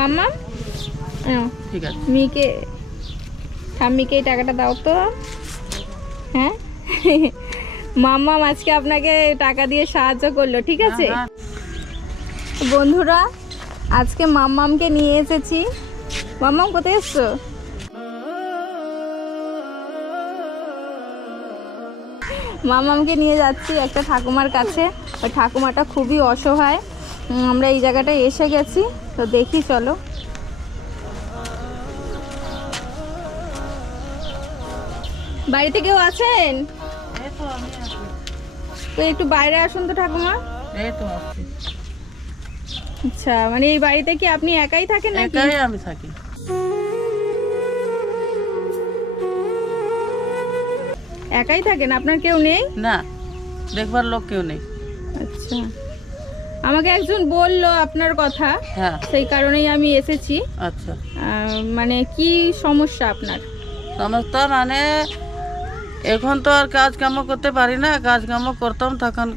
মাম্মা ঠিক আছে মিকে ঠাম্মিকে এই টাকাটা দাও তো। হ্যাঁ মাম্মা আজকে আপনাকে টাকা দিয়ে সাহায্য করলো, ঠিক আছে? বন্ধুরা আজকে মাম্মামকে নিয়ে এসেছি। মাম্মাম কোথায় এসছো? মাম্মামকে নিয়ে যাচ্ছি একটা ঠাকুমার কাছে। ওই ঠাকুমাটা খুবই অসহায়। আমরা এই জায়গাটায় এসে গেছি, তো দেখি চলো। বাড়িতে কেউ আছেন? তো একটু বাইরে আসুন তো ঠাকুমা। আচ্ছা, মানে এই বাড়িতে কি আপনি একাই থাকেন নাকি? একাই আমি থাকি। একাই থাকেন, আপনার কেউ নেই? না, দেখবার লোক কেউ নেই। আচ্ছা, আমাকে একজন বলল আপনার কথা, হ্যাঁ সেই কারণেই আমি এসেছি। আচ্ছা, মানে কি সমস্যা আপনার? সমস্যা মানে এখন তো আর কাজ কাম করতে পারি না। কাজ কাম করতাম তখন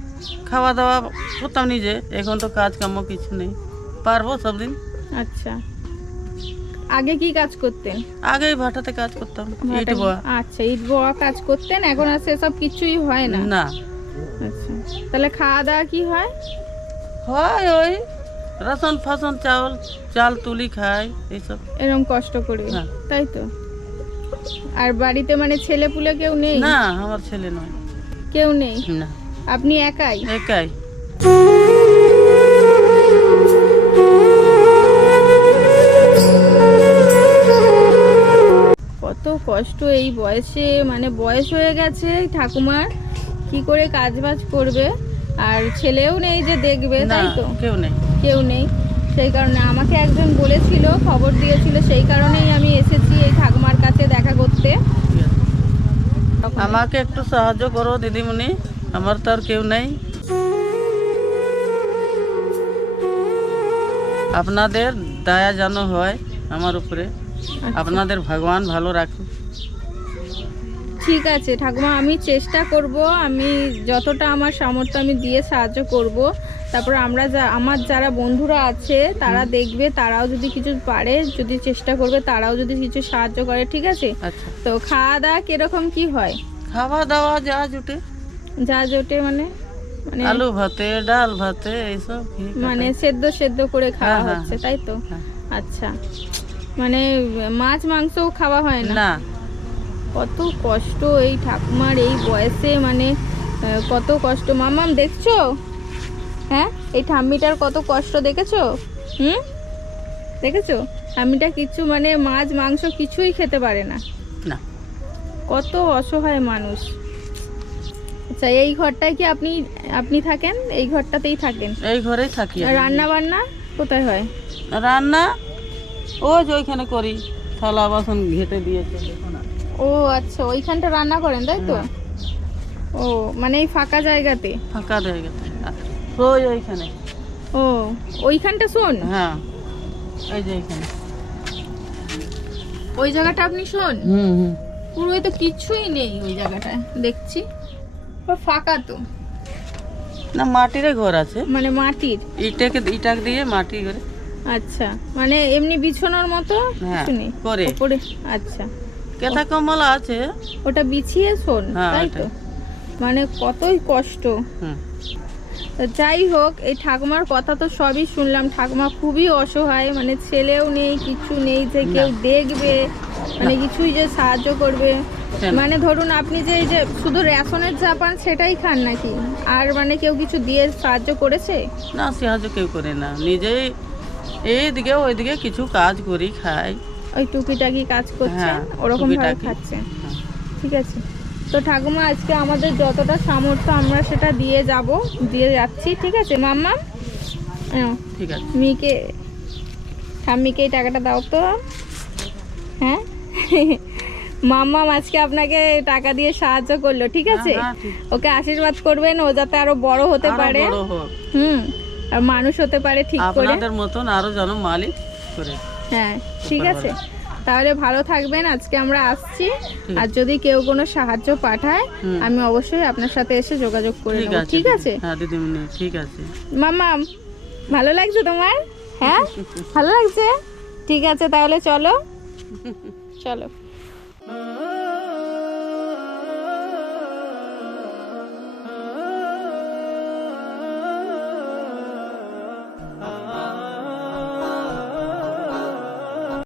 খাওয়া দাওয়া করতাম নিজে। এখন তো কাজ কাম কিছু নেই, পারবো সব দিন। আচ্ছা, আগে কি কাজ করতেন? আগেই ভাটাতে কাজ করতাম, ইট বোয়া। আচ্ছা, ইট বোয়া কাজ করতেন, এখন আর সেসব কিছুই হয় না? না। আচ্ছা, তাহলে খাওয়া দাওয়া কি হয়? হয় ওই রাশন ফাসন চাল তুলি খাই এইসব, এরকম কষ্ট করে। হ্যাঁ। তাই তো। আর বাড়িতে মানে ছেলে পুলে কেউ নেই? না, আমার ছেলে নয়। কেউ নেই? না, আপনি একাই? একাই। কত কষ্ট এই বয়সে, মানে বয়স হয়ে গেছে ঠাকুমার, কি করে কাজ বাজ করবে? আর ছেলেও নেই যে দেখবে, তাই তো? কেউ নেই। কেউ নেই, সেই কারণে আমাকে একজন বলেছিল, খবর দিয়েছিল, সেই কারণেই আমি এসেছি এই ঠাকুমার কাছে দেখা করতে। আমাকে একটু সাহায্য করো দিদিমণি, আমার তো আর কেউ নেই। আপনাদের দয়া যেন হয় আমার উপরে, আপনাদের ভগবান ভালো রাখুন। ঠিক আছে ঠাকুমা, আমি চেষ্টা করব, আমি যতটা আমার সামর্থ্য আমি দিয়ে সাহায্য করব। তারপর আমার যারা বন্ধুরা আছে তারা দেখবে, তারাও যদি কিছু পারে, যদি চেষ্টা করবে, তারাও যদি কিছু সাহায্য করে, ঠিক আছে? আচ্ছা, তো খাওয়া দাওয়া কিরকম কি হয়? খাওয়া দাওয়া যা জুটে, যা জোটে মানে মানে আলু ভাতে, ডাল ভাতে, এইসব মানে সেদ্ধ সেদ্ধ করে খাওয়া হ্যাঁ, হচ্ছে, তাই তো? হ্যাঁ। আচ্ছা, মানে মাছ মাংসও খাওয়া হয় না? না। কত কষ্ট এই ঠাকুমার এই বয়সে, মানে কত কষ্ট। মামাম দেখছো? হ্যাঁ, এই ঠাম্মিটার কত কষ্ট দেখেছো? দেখেছো? ঠাম্মিটা কিছু মানে মাছ মাংস কিছুই খেতে পারে না। না। কত অসহায় মানুষ। আচ্ছা, এই ঘরটায় কি আপনি থাকেন? এই ঘরটাতেই থাকেন? এই ঘরেই থাকি। আর রান্না বান্না কোথায় হয়? রান্না ও যে ওইখানে করি, থালা বাসন ঘেটে দিয়েছে দেখো না। ও আচ্ছা, ওইখানটা রান্না করেন, তাই তো? ও মানে এই ফাঁকা জায়গাতে? ফাঁকা জায়গাতে ওই ওইখানে। ও ওইখানটা শোন? হ্যাঁ, এই যে এইখানে। ওই জায়গাটা আপনি শোন? হুম। পুরোই তো কিছুই নেই ওই জায়গাটায়, দেখছি ফাঁকা তো। না, মাটির ঘর আছে, মানে মাটির ইটাক দিয়ে মাটি করে। আচ্ছা, মানে এমনি বিছানোর মতো হ্যাঁ, কিছু নেই করে। উপরে? আচ্ছা, কেথা কমলা আছে, ওটা বিছিয়ে শোন, হ্যাঁ, তাই তো? মানে কতই কষ্ট। হুম। তো যাই হোক, এই ঠাকুমার কথা তো সবই শুনলাম। ঠাকুমা খুবই অসহায়, মানে ছেলেও নেই, কিছু নেই যে কেউ দেখবে, মানে কিছুই যে সাহায্য করবে। মানে ধরুন আপনি যে এই যে শুধু রেশনের যা পান সেটাই খান নাকি? আর মানে কেউ কিছু দিয়ে সাহায্য করেছে? না, সাহায্য কেউ করে না, নিজেই এইদিকে ওইদিকে কিছু কাজ করি খাই। ওই টুকিটাকি কাজ করছেন, হ্যাঁ, ওরকম ভাবে টুকিটাকি। খাচ্ছেন। হ্যাঁ। ঠিক আছে, তো ঠাকুমা আজকে আমাদের যতটা সামর্থ্য আমরা সেটা দিয়ে যাচ্ছি, ঠিক আছে? মাম্মা ঠিক আছে। মিকে ঠাম্মিকে এই টাকাটা দাও তো। হ্যাঁ মাম্মা আজকে আপনাকে টাকা দিয়ে সাহায্য করলো, ঠিক আছে? হ্যাঁ, ঠিক। ওকে আশীর্বাদ করবেন, ও যাতে আরো বড় হতে আরো পারে, বড় হোক, আর মানুষ হতে পারে ঠিক করে। আপনাদের মতন আরো যেন মালিক করে। হ্যাঁ, ঠিক আছে, তাহলে ভালো থাকবেন। আজকে আমরা আসছি, ঠিক আর যদি কেউ কোনো সাহায্য পাঠায় আমি অবশ্যই আপনার সাথে এসে যোগাযোগ করে নেব, ঠিক আছে? হ্যাঁ দিদিমণি, ঠিক আছে। মাম্মা ভালো লাগছে তোমার? হ্যাঁ ভালো লাগছে। ঠিক আছে তাহলে চলো চলো